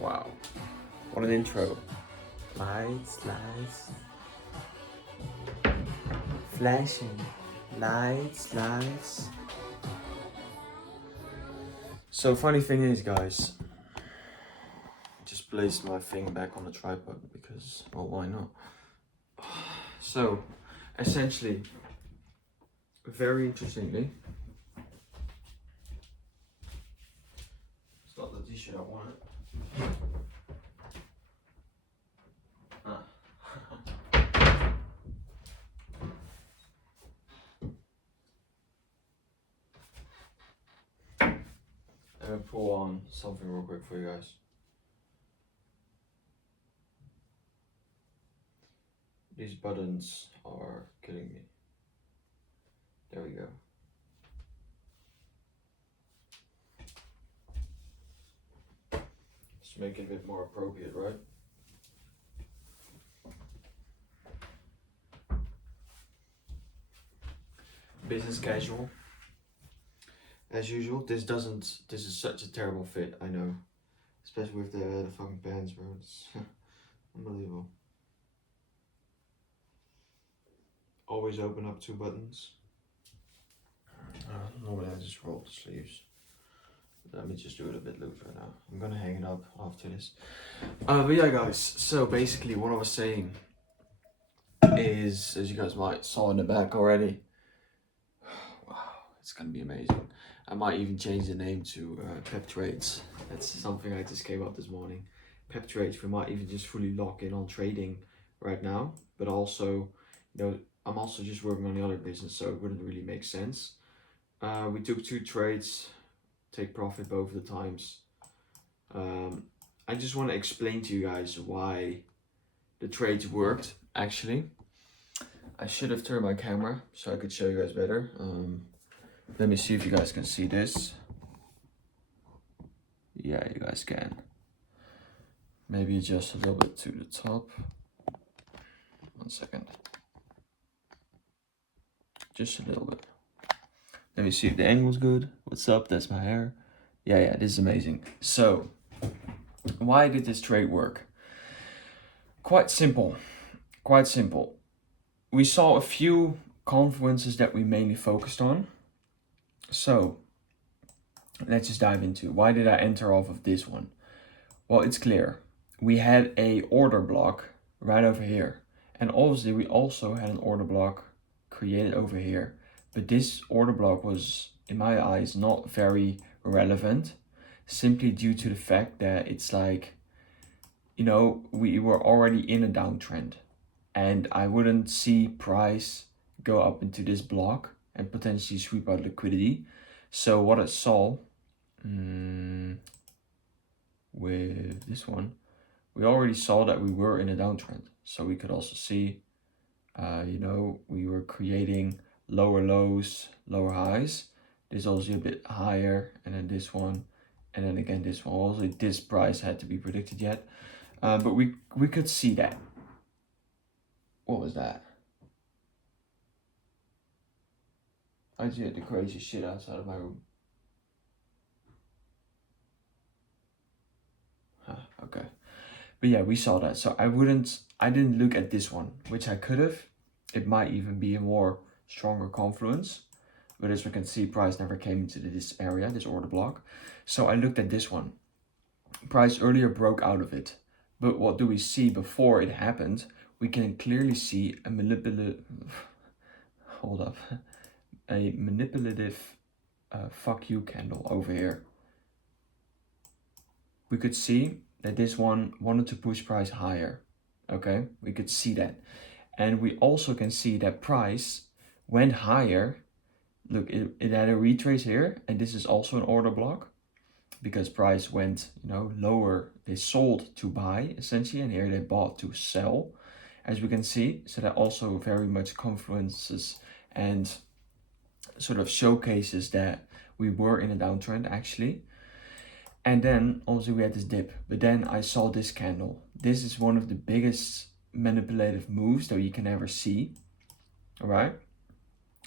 Wow, what an intro. Lights, lights. Flashing. Lights, lights. So funny thing is, guys, I just placed my thing back on the tripod because, well, why not? So, essentially, very interestingly, it's not the t-shirt I wanted. Let me pull on something real quick for you guys. These buttons are killing me. There we go. Let's make it a bit more appropriate, right? Business casual. As usual, this is such a terrible fit, I know. Especially with the fucking pants, bro. It's unbelievable. Always open up 2 buttons. Normally I just roll the sleeves. Let me just do it a bit loose right now. I'm gonna hang it up after this. But yeah, guys, so basically what I was saying is, as you guys might saw in the back already, wow, it's gonna be amazing. I might even change the name to Pep Trades. That's something I just came up this morning. Pep Trades, we might even just fully lock in on trading right now, but also, you know, I'm also just working on the other business, so it wouldn't really make sense. We took 2 trades, take profit both of the times. I just want to explain to you guys why the trades worked, actually. I should have turned my camera so I could show you guys better. Let me see if you guys can see this. Yeah, you guys can. Maybe adjust a little bit to the top. 1 second. Just a little bit. Let me see if the angle's good. What's up? That's my hair. Yeah, this is amazing. So, why did this trade work? Quite simple. Quite simple. We saw a few confluences that we mainly focused on. So, let's just dive into why did I enter off of this one? Well, it's clear. We had a order block right over here. And obviously we also had an order block created over here. But this order block was, in my eyes, not very relevant. Simply due to the fact that it's like, you know, we were already in a downtrend. And I wouldn't see price go up into this block and potentially sweep out liquidity. So what I saw with this one, we already saw that we were in a downtrend. So we could also see, you know, we were creating lower lows, lower highs. This also a bit higher, and then this one, and then again this one. Also, this price had to be predicted yet, but we could see that. What was that? I just had the crazy shit outside of my room. Okay. But yeah, we saw that. So I didn't look at this one, which I could have. It might even be a more stronger confluence. But as we can see, price never came into this area, this order block. So I looked at this one. Price earlier broke out of it. But what do we see before it happened? We can clearly see a manipulative, a manipulative fuck you candle over here. We could see that this one wanted to push price higher. Okay, we could see that. And we also can see that price went higher. Look, it had a retrace here, and this is also an order block because price went, you know, lower. They sold to buy essentially, and here they bought to sell, as we can see. So that also very much confluences and sort of showcases that we were in a downtrend actually. And then also we had this dip, but then I saw this candle. This is one of the biggest manipulative moves that you can ever see. All right,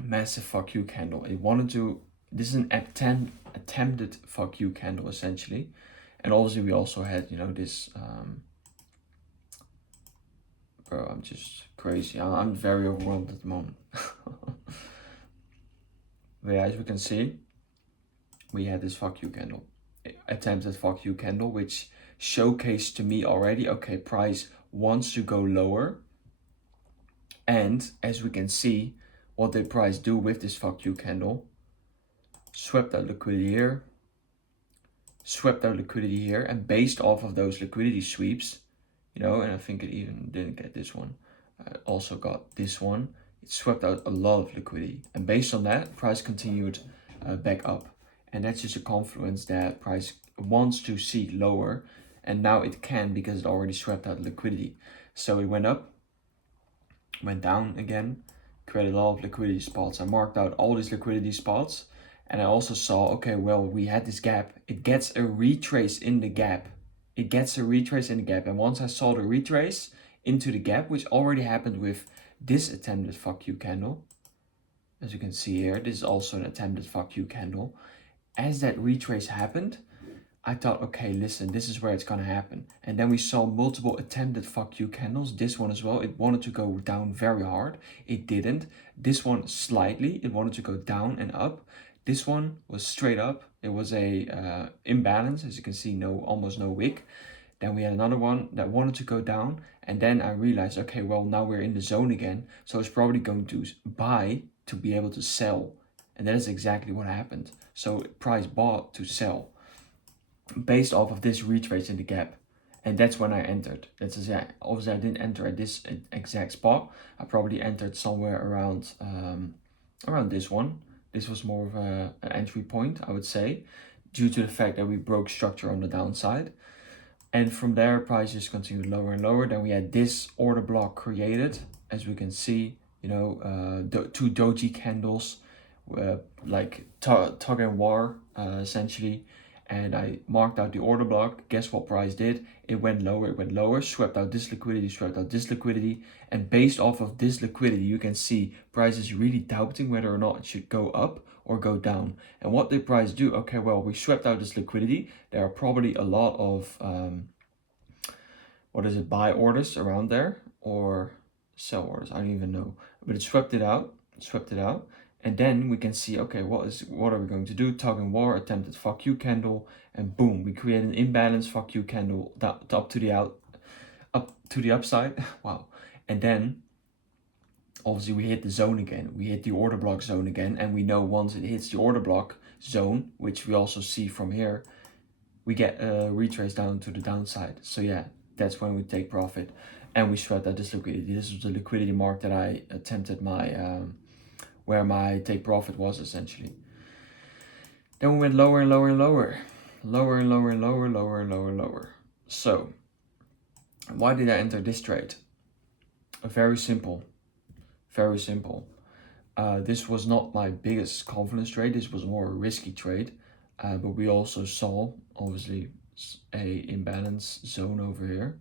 massive fuck you candle. It wanted to. This is an attempted fuck you candle essentially, And obviously we also had, you know, this, bro, I'm just crazy. I'm very overwhelmed at the moment. But yeah, as we can see, we had this fuck you candle, attempted fuck you candle, which showcased to me already, okay, price wants to go lower. And as we can see, what did price do with this fuck you candle? Swept out liquidity here, swept out liquidity here, and based off of those liquidity sweeps, you know, and I think it even didn't get this one, also got this one. It swept out a lot of liquidity, and based on that, price continued back up. And that's just a confluence that price wants to see lower, and now it can because it already swept out liquidity. So it went up, went down again, created a lot of liquidity spots. I marked out all these liquidity spots, and I also saw, okay, well, we had this gap. It gets a retrace in the gap. It gets a retrace in the gap. And once I saw the retrace into the gap, which already happened with this attempted fuck you candle, as you can see here, this is also an attempted fuck you candle. As that retrace happened, I thought, okay, listen, this is where it's gonna happen. And then we saw multiple attempted fuck you candles. This one as well, it wanted to go down very hard. It didn't. This one slightly, it wanted to go down and up. This one was straight up. It was a imbalance, as you can see, almost no wick. Then we had another one that wanted to go down. And then I realized, okay, well, now we're in the zone again. So it's probably going to buy to be able to sell. And that is exactly what happened. So price bought to sell based off of this retrace in the gap. And that's when I entered. That's exact. Obviously, I didn't enter at this exact spot. I probably entered somewhere around this one. This was more of an entry point, I would say, due to the fact that we broke structure on the downside. And from there, prices continued lower and lower. Then we had this order block created, as we can see, you know, two doji candles, like tug and war, essentially. And I marked out the order block. Guess what price did? It went lower, swept out this liquidity, and based off of this liquidity, you can see price is really doubting whether or not it should go up or go down. And what did price do? Okay, well, we swept out this liquidity. There are probably a lot of, buy orders around there, or sell orders, I don't even know. But it swept it out. And then we can see, okay, what are we going to do? Tug and war, attempted fuck you candle, and boom, we create an imbalance fuck you candle up to the upside. Wow. And then obviously we hit the zone again. We hit the order block zone again, and we know once it hits the order block zone, which we also see from here, we get a retrace down to the downside. So yeah, that's when we take profit, and we sweat out this liquidity. This was the liquidity mark that I attempted my where my take profit was, essentially. Then we went lower and lower and lower. Lower. So, why did I enter this trade? Very simple. This was not my biggest confidence trade. This was more a risky trade. But we also saw, obviously, a imbalance zone over here.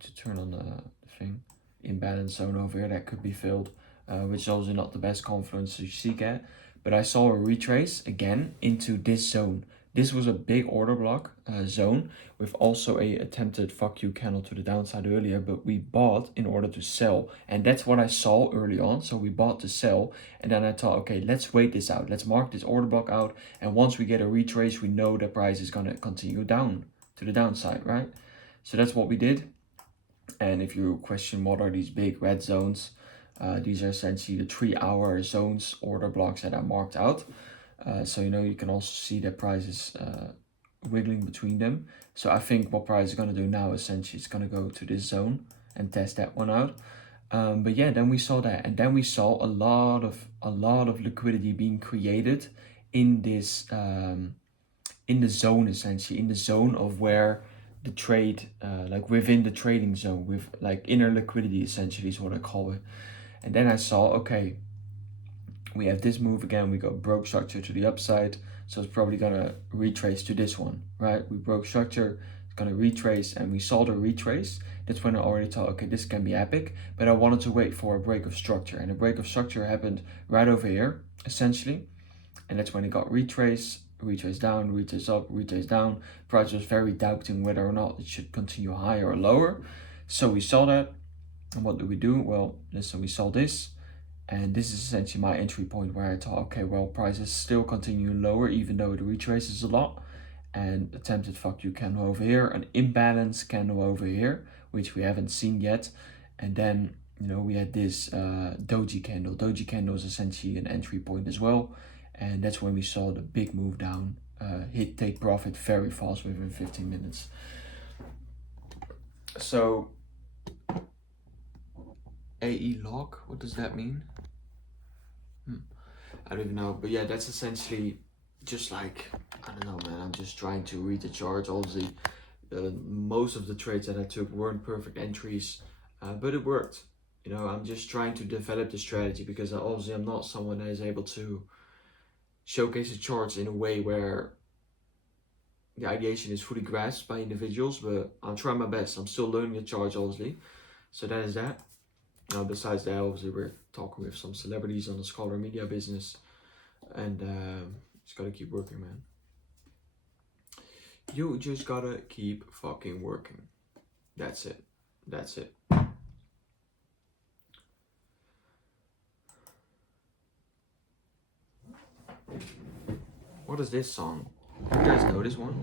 To turn on the thing. Imbalance zone over here that could be filled. Which is also not the best confluence to seek at. But I saw a retrace again into this zone. This was a big order block zone with also a attempted fuck you candle to the downside earlier, but we bought in order to sell. And that's what I saw early on. So we bought to sell. And then I thought, okay, let's wait this out. Let's mark this order block out. And once we get a retrace, we know the price is going to continue down to the downside, right? So that's what we did. And if you question what are these big red zones, these are essentially the 3-hour zones order blocks that I marked out. So, you know, you can also see that price is wiggling between them. So I think what price is going to do now, essentially, it's going to go to this zone and test that one out. But yeah, then we saw that. And then we saw a lot of liquidity being created in this, in the zone, essentially, in the zone of where the trade, like within the trading zone, with like inner liquidity, essentially, is what I call it. And then I saw, okay, we have this move again. We got broke structure to the upside. So it's probably going to retrace to this one, right? We broke structure, it's going to retrace, and we saw the retrace. That's when I already thought, okay, this can be epic. But I wanted to wait for a break of structure. And the break of structure happened right over here, essentially. And that's when it got retraced, retrace down, retrace up, retrace down. Price was very doubting whether or not it should continue higher or lower. So we saw that, and what do we do? Well, listen, we saw this, and this is essentially my entry point where I thought, okay, well, price is still continuing lower even though it retraces a lot, and attempted fuck you candle over here, an imbalance candle over here, which we haven't seen yet, and then we had this doji candle. Doji candle is essentially an entry point as well, and that's when we saw the big move down, hit take profit very fast within 15 minutes. So AE log, what does that mean? I don't even know, but yeah, that's essentially just like, I don't know, man, I'm just trying to read the chart. Obviously, most of the trades that I took weren't perfect entries, but it worked. I'm just trying to develop the strategy because obviously I'm not someone that is able to showcase the charts in a way where the ideation is fully grasped by individuals, but I'm trying my best. I'm still learning the charts, obviously. So that is that. Now, besides that, obviously, we're talking with some celebrities on the Scholar Media business, and just gotta keep working, man. You just gotta keep fucking working. That's it. That's it. What is this song? You guys know this one?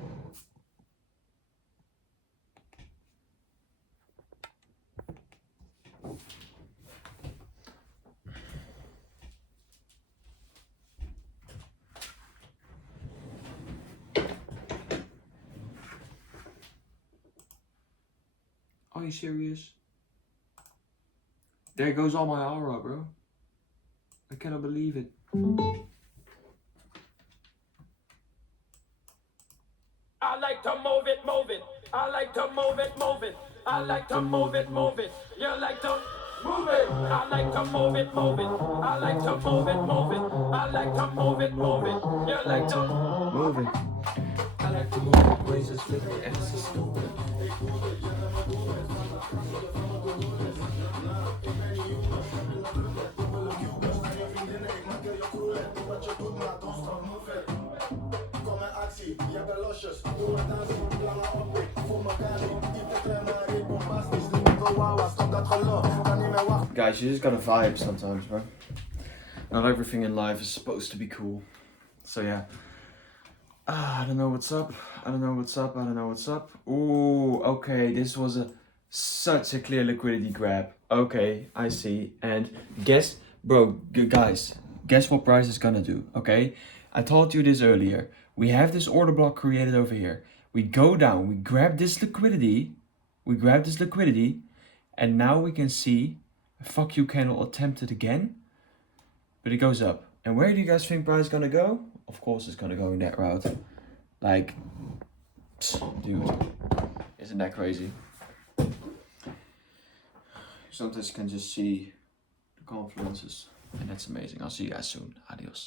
Are you serious? There goes all my aura, bro. I cannot believe it. I like to move it, move it. I like to move it, move it. I like to move it, move it. You like to move it. I like to move it, move it. I like to move it, move it. I like to move it, move it. You like to move it. I like to move it, places with the emphasis. Guys, you just gotta vibe sometimes, bro. Not everything in life is supposed to be cool. So yeah. I don't know what's up. I don't know what's up. I don't know what's up. Ooh, okay. This was such a clear liquidity grab. Okay, I see. And guess, bro, guys, guess what price is gonna do, okay? I told you this earlier. We have this order block created over here. We go down, we grab this liquidity, and now we can see a fuck you candle attempted again, but it goes up. And where do you guys think price is gonna go? Of course it's gonna go in that route. Like, dude, isn't that crazy? Sometimes you can just see the confluences, and that's amazing. I'll see you guys soon. Adios.